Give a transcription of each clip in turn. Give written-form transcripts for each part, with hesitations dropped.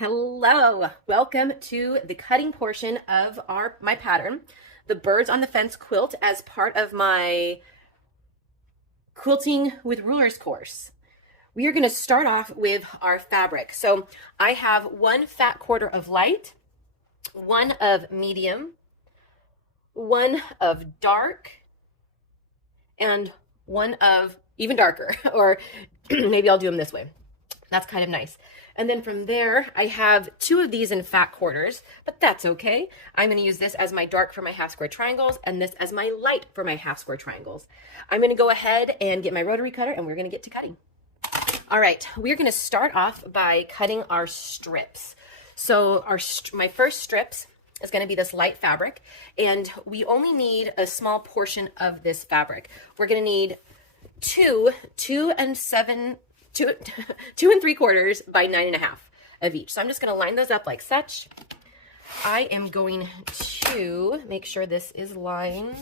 Hello, welcome to the cutting portion of my pattern, the Birds on the Fence quilt, as part of my Quilting with Rulers course. We are going to start off with our fabric. So I have one fat quarter of light, one of medium, one of dark, and one of even darker, or maybe I'll do them this way. That's kind of nice. And then from there, I have two of these in fat quarters, but that's okay. I'm going to use this as my dark for my half square triangles and this as my light for my half square triangles. I'm going to go ahead and get my rotary cutter and we're going to get to cutting. All right, we're going to start off by cutting our strips. So my first strips is going to be this light fabric, and we only need a small portion of this fabric. We're going to need two and 3/4 by 9.5 of each. So I'm just going to line those up like such. I am going to make sure this is lined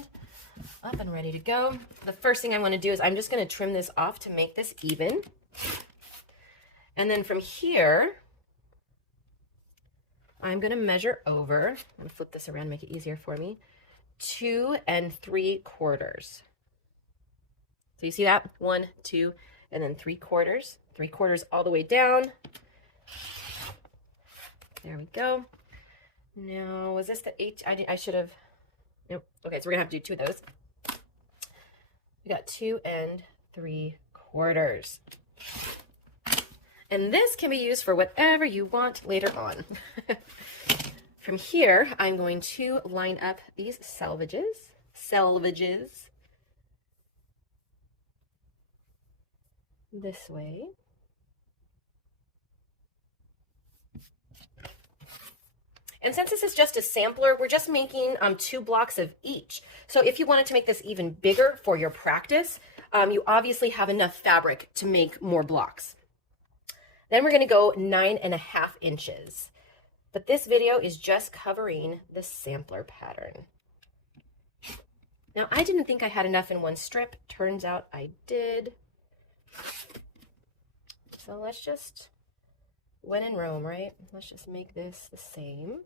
up and ready to go. The first thing I want to do is I'm just going to trim this off to make this even. And then from here, I'm going to measure over. I'm going to flip this around, make it easier for me. 2 3/4. So you see that? 1, 2, and then 3/4. 3/4 all the way down. There we go. Now, was this the H? I should have. Nope. Okay, so we're gonna have to do two of those. We got 2 3/4. And this can be used for whatever you want later on. From here, I'm going to line up these selvages. This way. And since this is just a sampler, we're just making 2 blocks of each. So if you wanted to make this even bigger for your practice, you obviously have enough fabric to make more blocks. Then we're going to go 9.5 inches. But this video is just covering the sampler pattern. Now, I didn't think I had enough in one strip. Turns out I did. So let's just, when in Rome, right? Let's just make this the same.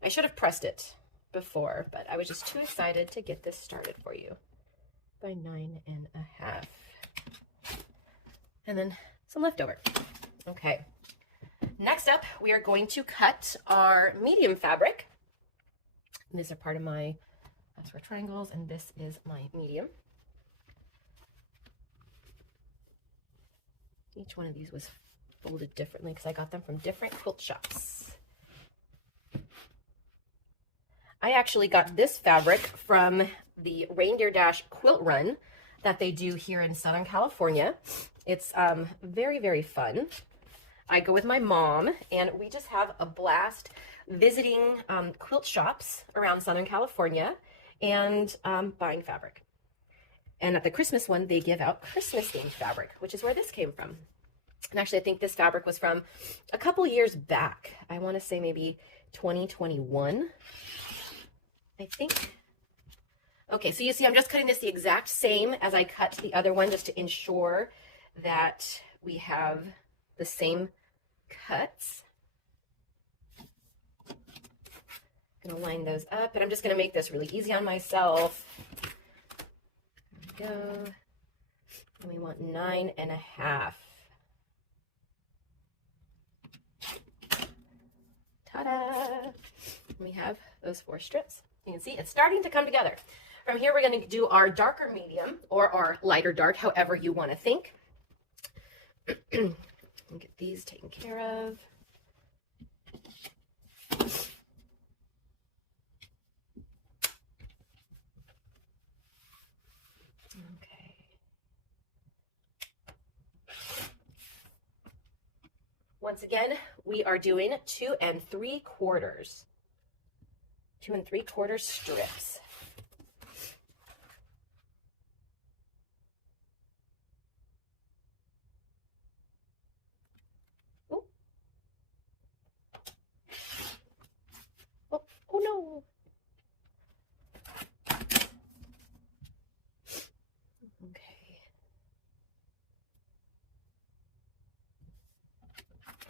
I should have pressed it before, but I was just too excited to get this started for you. By 9.5. And then some leftover. Okay. Next up, we are going to cut our medium fabric. These are part of my square triangles, and this is my medium. Each one of these was folded differently because I got them from different quilt shops. I actually got this fabric from the Reindeer Dash quilt run that they do here in Southern California. It's very, very fun. I go with my mom, and we just have a blast visiting quilt shops around Southern California and buying fabric. And at the Christmas one, they give out Christmas-themed fabric, which is where this came from. And actually, I think this fabric was from a couple years back. I want to say maybe 2021, I think. Okay, so you see, I'm just cutting this the exact same as I cut the other one, just to ensure that we have the same cuts. I'm going to line those up, and I'm just going to make this really easy on myself. There we go. And we want 9.5. Ta-da! We have those 4 strips. You can see it's starting to come together. From here, we're going to do our darker medium, or our lighter dark, however you want to think. Get these taken care of. Okay. Once again, we are doing 2 3/4. 2 3/4 strips. Oh no. Okay.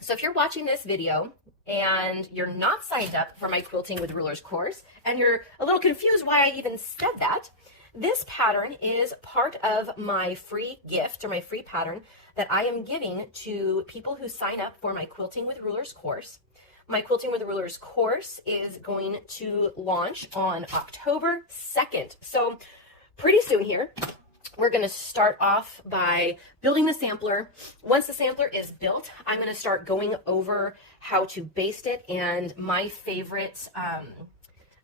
So if you're watching this video and you're not signed up for my Quilting with Rulers course, and you're a little confused why I even said that, this pattern is part of my free gift or my free pattern that I am giving to people who sign up for my Quilting with Rulers course. My Quilting with Rulers course is going to launch on October 2nd. So pretty soon here. We're going to start off by building the sampler. Once the sampler is built, I'm going to start going over how to baste it and my favorite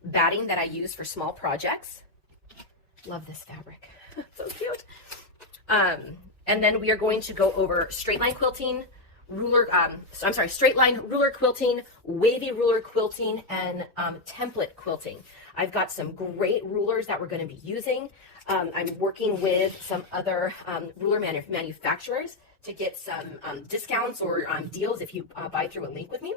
batting that I use for small projects. Love this fabric. So cute. And then we are going to go over straight line quilting, straight line ruler quilting, wavy ruler quilting, and template quilting. I've got some great rulers that we're going to be using. I'm working with some other ruler manufacturers to get some discounts or deals if you buy through a link with me.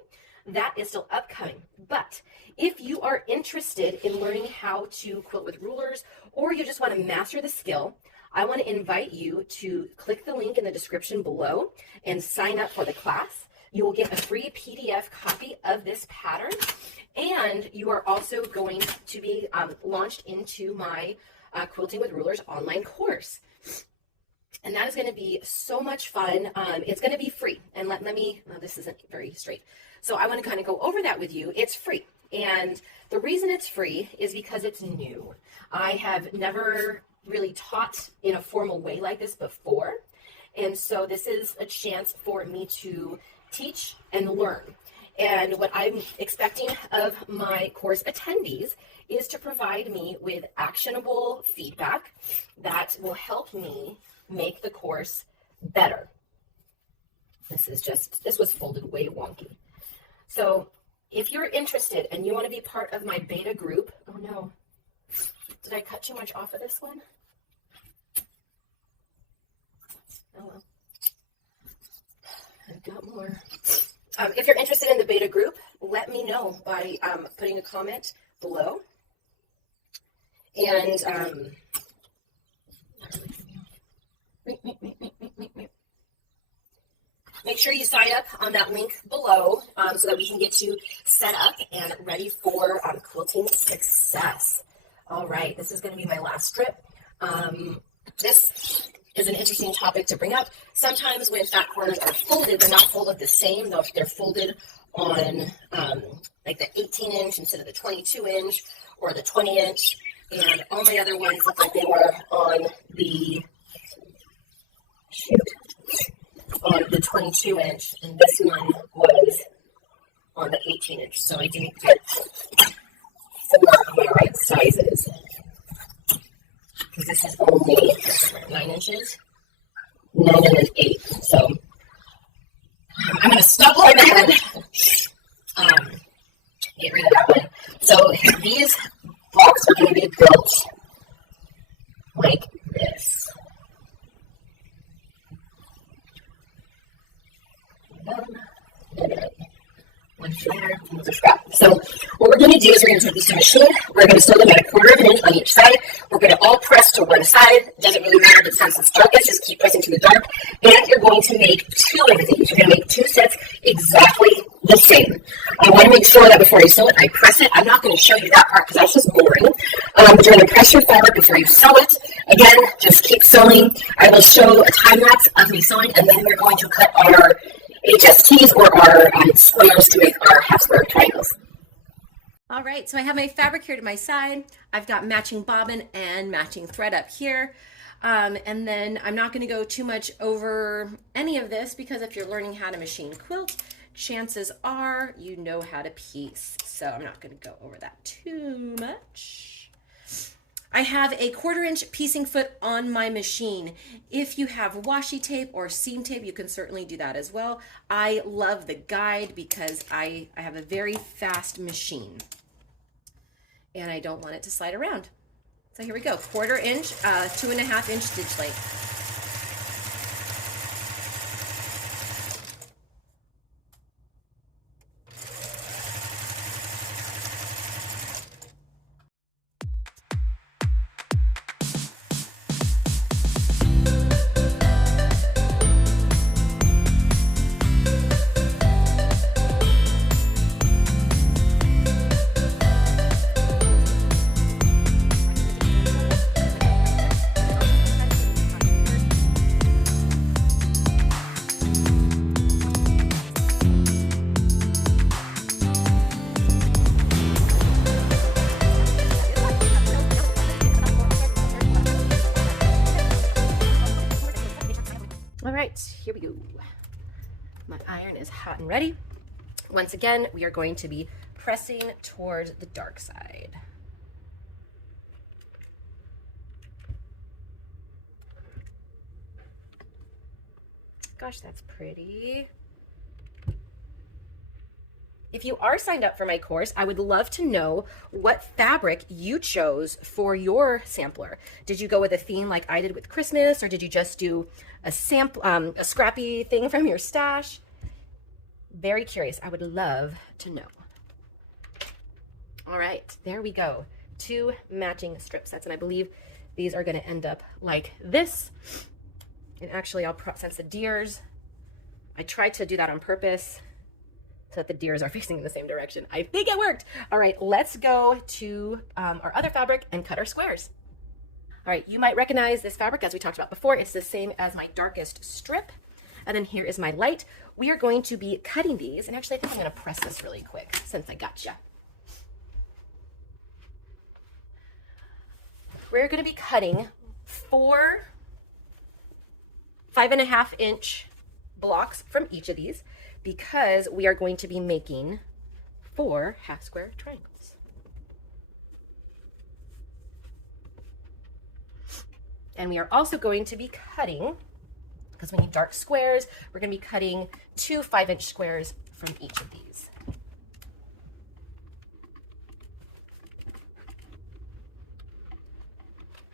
That is still upcoming. But if you are interested in learning how to quilt with rulers, or you just want to master the skill, I want to invite you to click the link in the description below and sign up for the class. You will get a free PDF copy of this pattern, and you are also going to be launched into my Quilting with Rulers online course. And that is going to be so much fun. It's going to be free. And let me, this isn't very straight. So I want to kind of go over that with you. It's free. And the reason it's free is because it's new. I have never really taught in a formal way like this before. And so this is a chance for me to teach and learn. And what I'm expecting of my course attendees is to provide me with actionable feedback that will help me make the course better. This was folded way wonky. So if you're interested and you want to be part of my beta group, oh no, did I cut too much off of this one? Oh well, I've got more. If you're interested in the beta group, let me know by putting a comment below. And make sure you sign up on that link below so that we can get you set up and ready for quilting success. All right, this is going to be my last strip. This is an interesting topic to bring up. Sometimes when fat corners are folded, they're not folded the same, though if they're folded on like the 18-inch instead of the 22-inch or the 20-inch. And all my other ones look like they were on the 22-inch, and this one was on the 18-inch. So I didn't get the right sizes because this is only 9 inches, 9 and an 8. So I'm going to stop like that. Get rid of that one. So these blocks are going to be built like this. One flare, and a scrap. So what we're going to do is we're going to take these to machine. We're going to sew them at 1/4 of an inch on each side. We're going to all press to one side. It doesn't really matter, but since it's darkest, just keep pressing to the dark. And you're going to make 2 of these. You're going to make 2 sets exactly the same. I want to make sure that before you sew it, I press it. I'm not going to show you that part because that's just boring. But you're going to press your fabric before you sew it. Again, just keep sewing. I will show a time lapse of me sewing, and then we're going to cut our HSTs or our squares to make our half square triangles. All right, so I have my fabric here to my side. I've got matching bobbin and matching thread up here. And then I'm not going to go too much over any of this because if you're learning how to machine quilt, chances are you know how to piece. So I'm not going to go over that too much. I have a 1/4 inch piecing foot on my machine. If you have washi tape or seam tape, you can certainly do that as well. I love the guide because I have a very fast machine and I don't want it to slide around. So here we go, 1/4 inch, 2.5 inch stitch length. go. My iron is hot and ready. Once again, we are going to be pressing toward the dark side. Gosh, that's pretty. If you are signed up for my course, I would love to know what fabric you chose for your sampler. Did you go with a theme like I did with Christmas, or did you just do a scrappy thing from your stash? Very curious. I would love to know. All right, there we go. 2 matching strip sets, and I believe these are going to end up like this. And actually, since the deers, I tried to do that on purpose so that the deers are facing in the same direction. I think it worked. All right, let's go to our other fabric and cut our squares. All right, you might recognize this fabric as we talked about before. It's the same as my darkest strip. And then here is my light. We are going to be cutting these. And actually, I think I'm gonna press this really quick since I gotcha. We're gonna be cutting 4 5.5-inch blocks from each of these, because we are going to be making 4 half-square triangles. And we are also going to be cutting, because we need dark squares, we're going to be cutting 2 5-inch squares from each of these.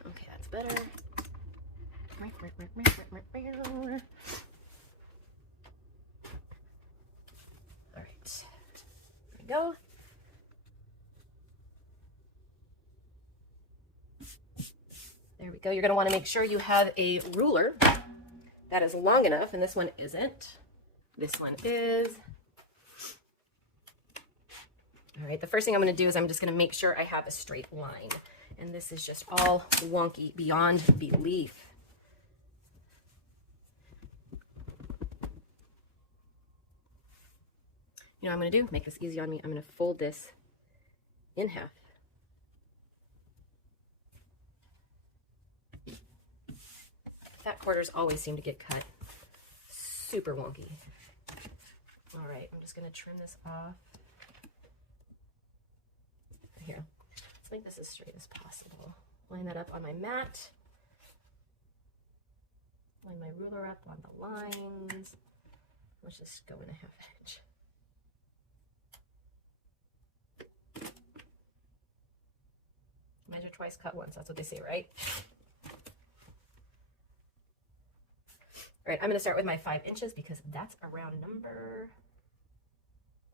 Okay, that's better. Go. There we go. You're going to want to make sure you have a ruler that is long enough, and this one isn't. This one is. All right, the first thing I'm going to do is I'm just going to make sure I have a straight line, and this is just all wonky beyond belief. You know what I'm going to do? Make this easy on me. I'm going to fold this in half. Fat quarters always seem to get cut super wonky. All right, I'm just going to trim this off. Here, let's make this as straight as possible. Line that up on my mat. Line my ruler up on the lines. Let's just go in a 1/2 inch. Measure twice, cut once. That's what they say, right? All right, I'm going to start with my 5 inches because that's a round number,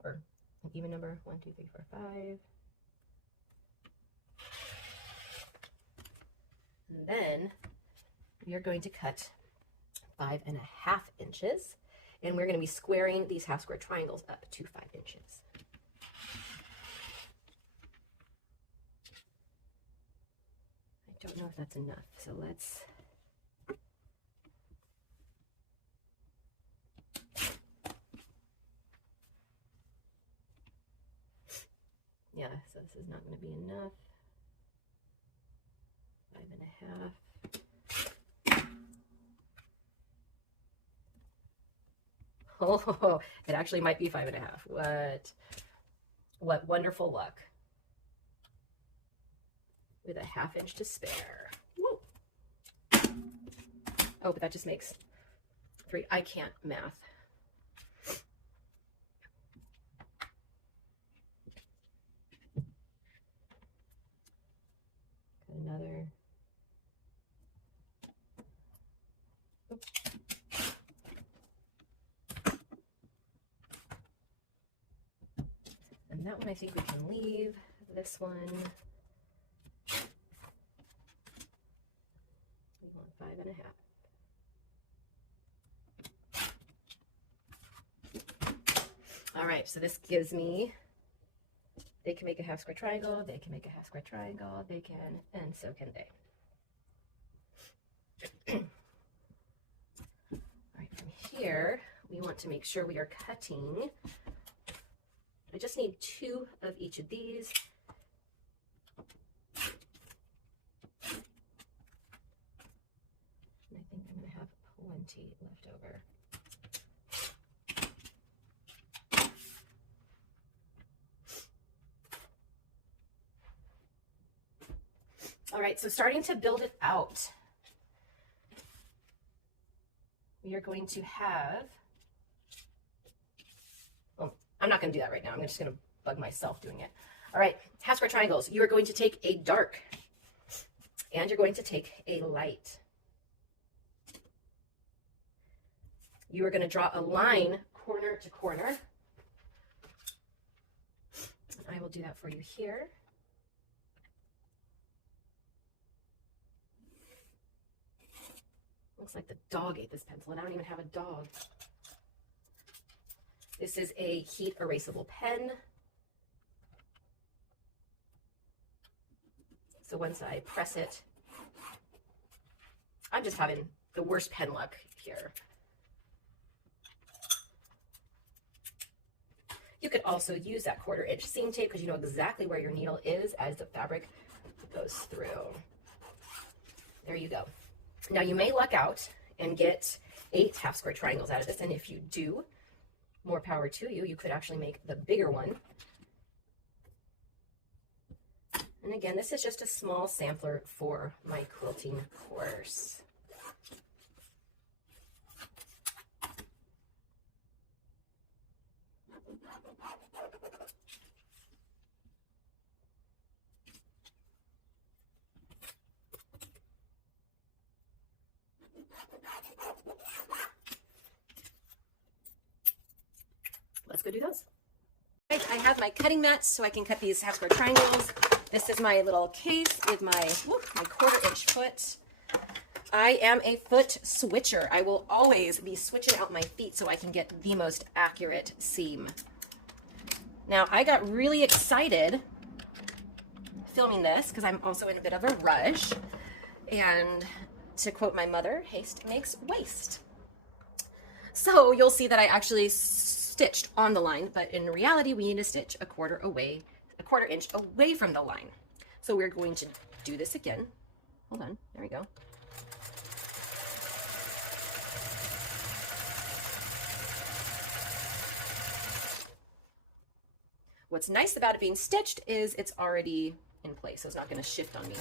or an even number. 1, 2, 3, 4, 5. And then we are going to cut 5.5 inches, and we're going to be squaring these half square triangles up to 5 inches. I don't know if that's enough, so let's so this is not going to be enough. 5.5. Oh, it actually might be 5.5. What wonderful luck. With a 1/2 inch to spare. Woo. Oh, but that just makes 3. I can't math. Got another. Oops. And that one I think we can leave. This one. 5.5. All right, so this gives me, they can make a half square triangle, they can make a half square triangle, they can, and so can they. All right, from here, we want to make sure we are cutting. I just need 2 of each of these. I think I'm going to have plenty left over. All right, so starting to build it out, we are going to have, oh, I'm not going to do that right now. I'm just going to bug myself doing it. All right, half square triangles. You are going to take a dark and you're going to take a light. You are going to draw a line corner to corner. I will do that for you here. Looks like the dog ate this pencil, and I don't even have a dog. This is a heat erasable pen. So once I press it, I'm just having the worst pen luck here. You could also use that 1/4 inch seam tape because you know exactly where your needle is as the fabric goes through. There you go. Now you may luck out and get 8 half square triangles out of this, and if you do, more power to you. You could actually make the bigger one. And again, this is just a small sampler for my quilting course. Let's go do those. I have my cutting mats so I can cut these half square triangles. This is my little case with my 1/4 inch foot. I am a foot switcher. I will always be switching out my feet so I can get the most accurate seam. Now I got really excited filming this because I'm also in a bit of a rush. And to quote my mother, haste makes waste. So you'll see that I actually stitched on the line, but in reality we need to stitch a 1/4 inch away from the line. So we're going to do this again. Hold on, there we go. What's nice about it being stitched is it's already in place, so it's not going to shift on me.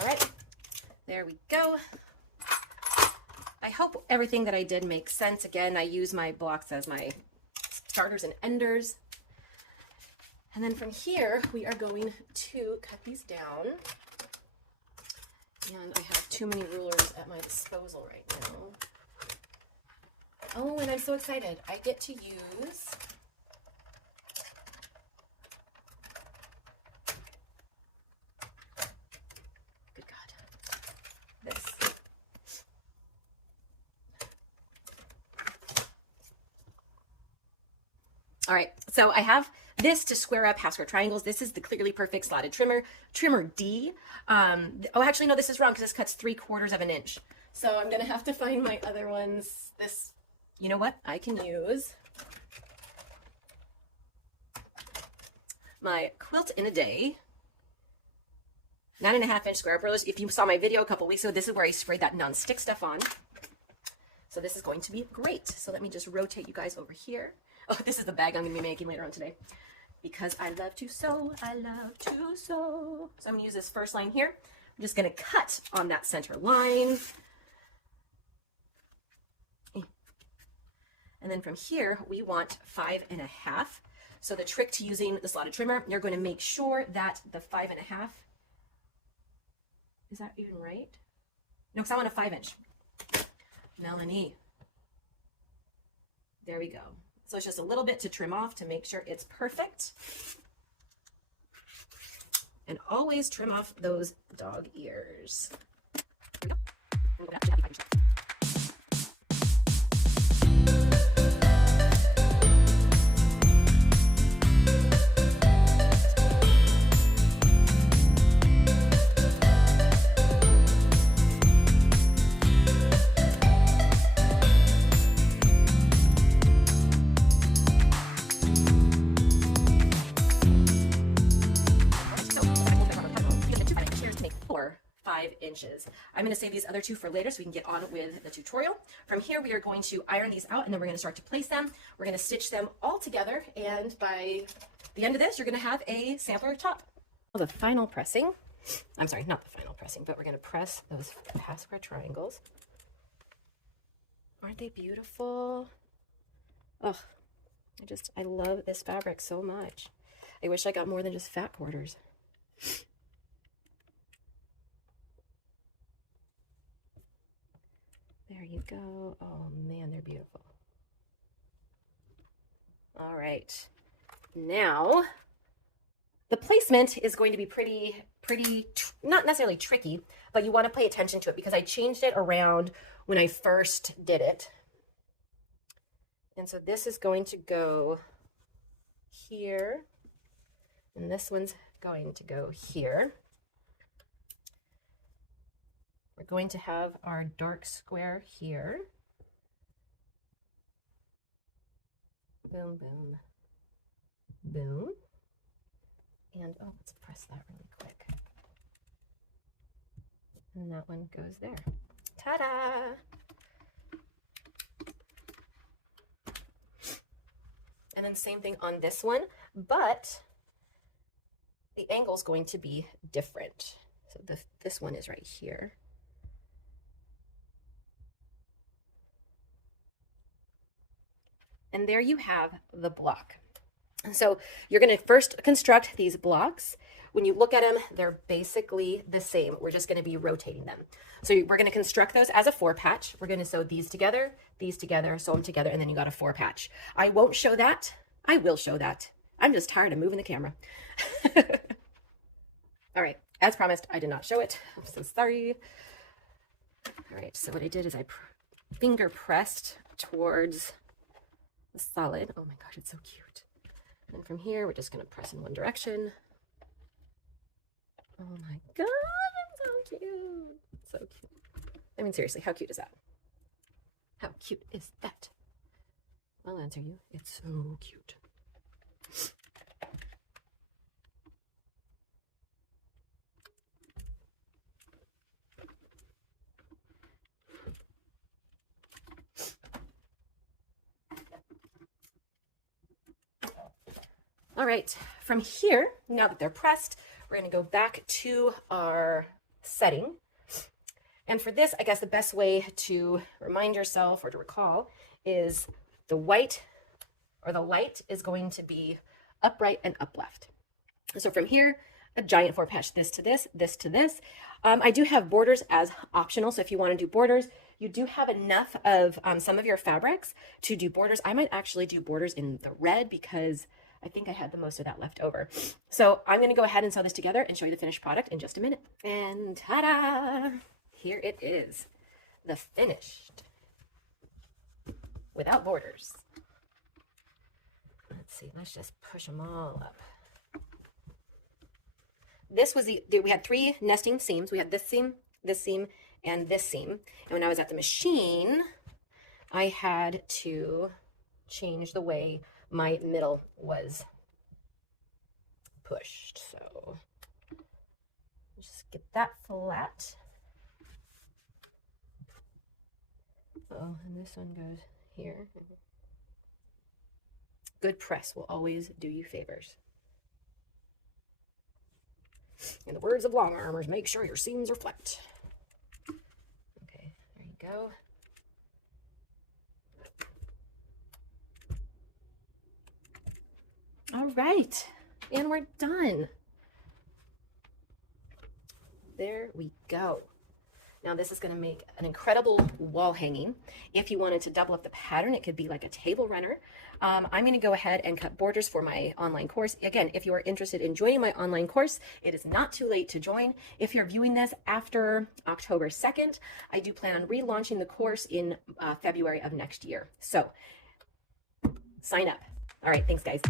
All right, there we go. I hope everything that I did makes sense. Again, I use my blocks as my starters and enders. And then from here, we are going to cut these down. And I have too many rulers at my disposal right now. Oh, and I'm so excited. I get to use this. All right, so I have this to square up half square triangles. This is the Clearly Perfect Slotted Trimmer D. Oh, actually, no, this is wrong because this cuts 3/4 inch. So I'm gonna have to find my other ones. This, you know what? I can use my Quilt in a Day 9.5 inch square rollers. If you saw my video a couple weeks ago, this is where I sprayed that non-stick stuff on. So this is going to be great. So let me just rotate you guys over here. Oh, this is the bag I'm going to be making later on today. Because I love to sew, I love to sew. So I'm going to use this first line here. I'm just going to cut on that center line. And then from here, we want 5.5. So the trick to using the slotted trimmer, you're going to make sure that the 5.5, is that even right? No, because I want a 5-inch. Melanie. There we go. So it's just a little bit to trim off to make sure it's perfect. And always trim off those dog ears. Or 5 inches. I'm going to save these other two for later so we can get on with the tutorial. From here, we are going to iron these out and then we're going to start to place them. We're going to stitch them all together, and by the end of this, you're going to have a sampler top. The final pressing, I'm sorry, not the final pressing, but we're going to press those half square triangles. Aren't they beautiful? Oh, I love this fabric so much. I wish I got more than just fat quarters. There you go. Oh man, they're beautiful. All right. Now, the placement is going to be pretty, not necessarily tricky, but you want to pay attention to it because I changed it around when I first did it. And so this is going to go here, and this one's going to go here. We're going to have our dark square here. Boom, boom, boom. And oh, let's press that really quick. And that one goes there. Ta-da! And then same thing on this one, but the angle is going to be different. So this one is right here. And there you have the block. So you're going to first construct these blocks. When you look at them, they're basically the same. We're just going to be rotating them. So we're going to construct those as a 4-patch. We're going to sew these together, sew them together, and then you got a 4-patch. I won't show that. I will show that. I'm just tired of moving the camera. All right, as promised, I did not show it. I'm so sorry. All right, so what I did is I finger pressed towards the solid. Oh my gosh, it's so cute. And then from here, we're just going to press in one direction. Oh my God, it's so cute. So cute. I mean, seriously, how cute is that? How cute is that? I'll answer you. It's so cute. All right, from here, now that they're pressed, we're going to go back to our setting. And for this, I guess the best way to remind yourself or to recall is the white or the light is going to be upright and up left. So from here, a giant 4-patch, this to this, this to this. I do have borders as optional. So if you want to do borders, you do have enough of some of your fabrics to do borders. I might actually do borders in the red because I think I had the most of that left over. So I'm going to go ahead and sew this together and show you the finished product in just a minute. And ta-da! Here it is, the finished without borders. Let's see, let's just push them all up. This was we had 3 nesting seams. We had this seam, and this seam. And when I was at the machine, I had to change the way my middle was pushed. So just get that flat. Oh, and this one goes here. Good press will always do you favors. In the words of long armors, make sure your seams are flat. Okay, there you go. All right, and we're done. There we go. Now this is going to make an incredible wall hanging. If you wanted to double up the pattern, it could be like a table runner. I'm going to go ahead and cut borders for my online course. Again, if you are interested in joining my online course, it is not too late to join. If you're viewing this after October 2nd, I do plan on relaunching the course in February of next year. So sign up. All right, thanks guys.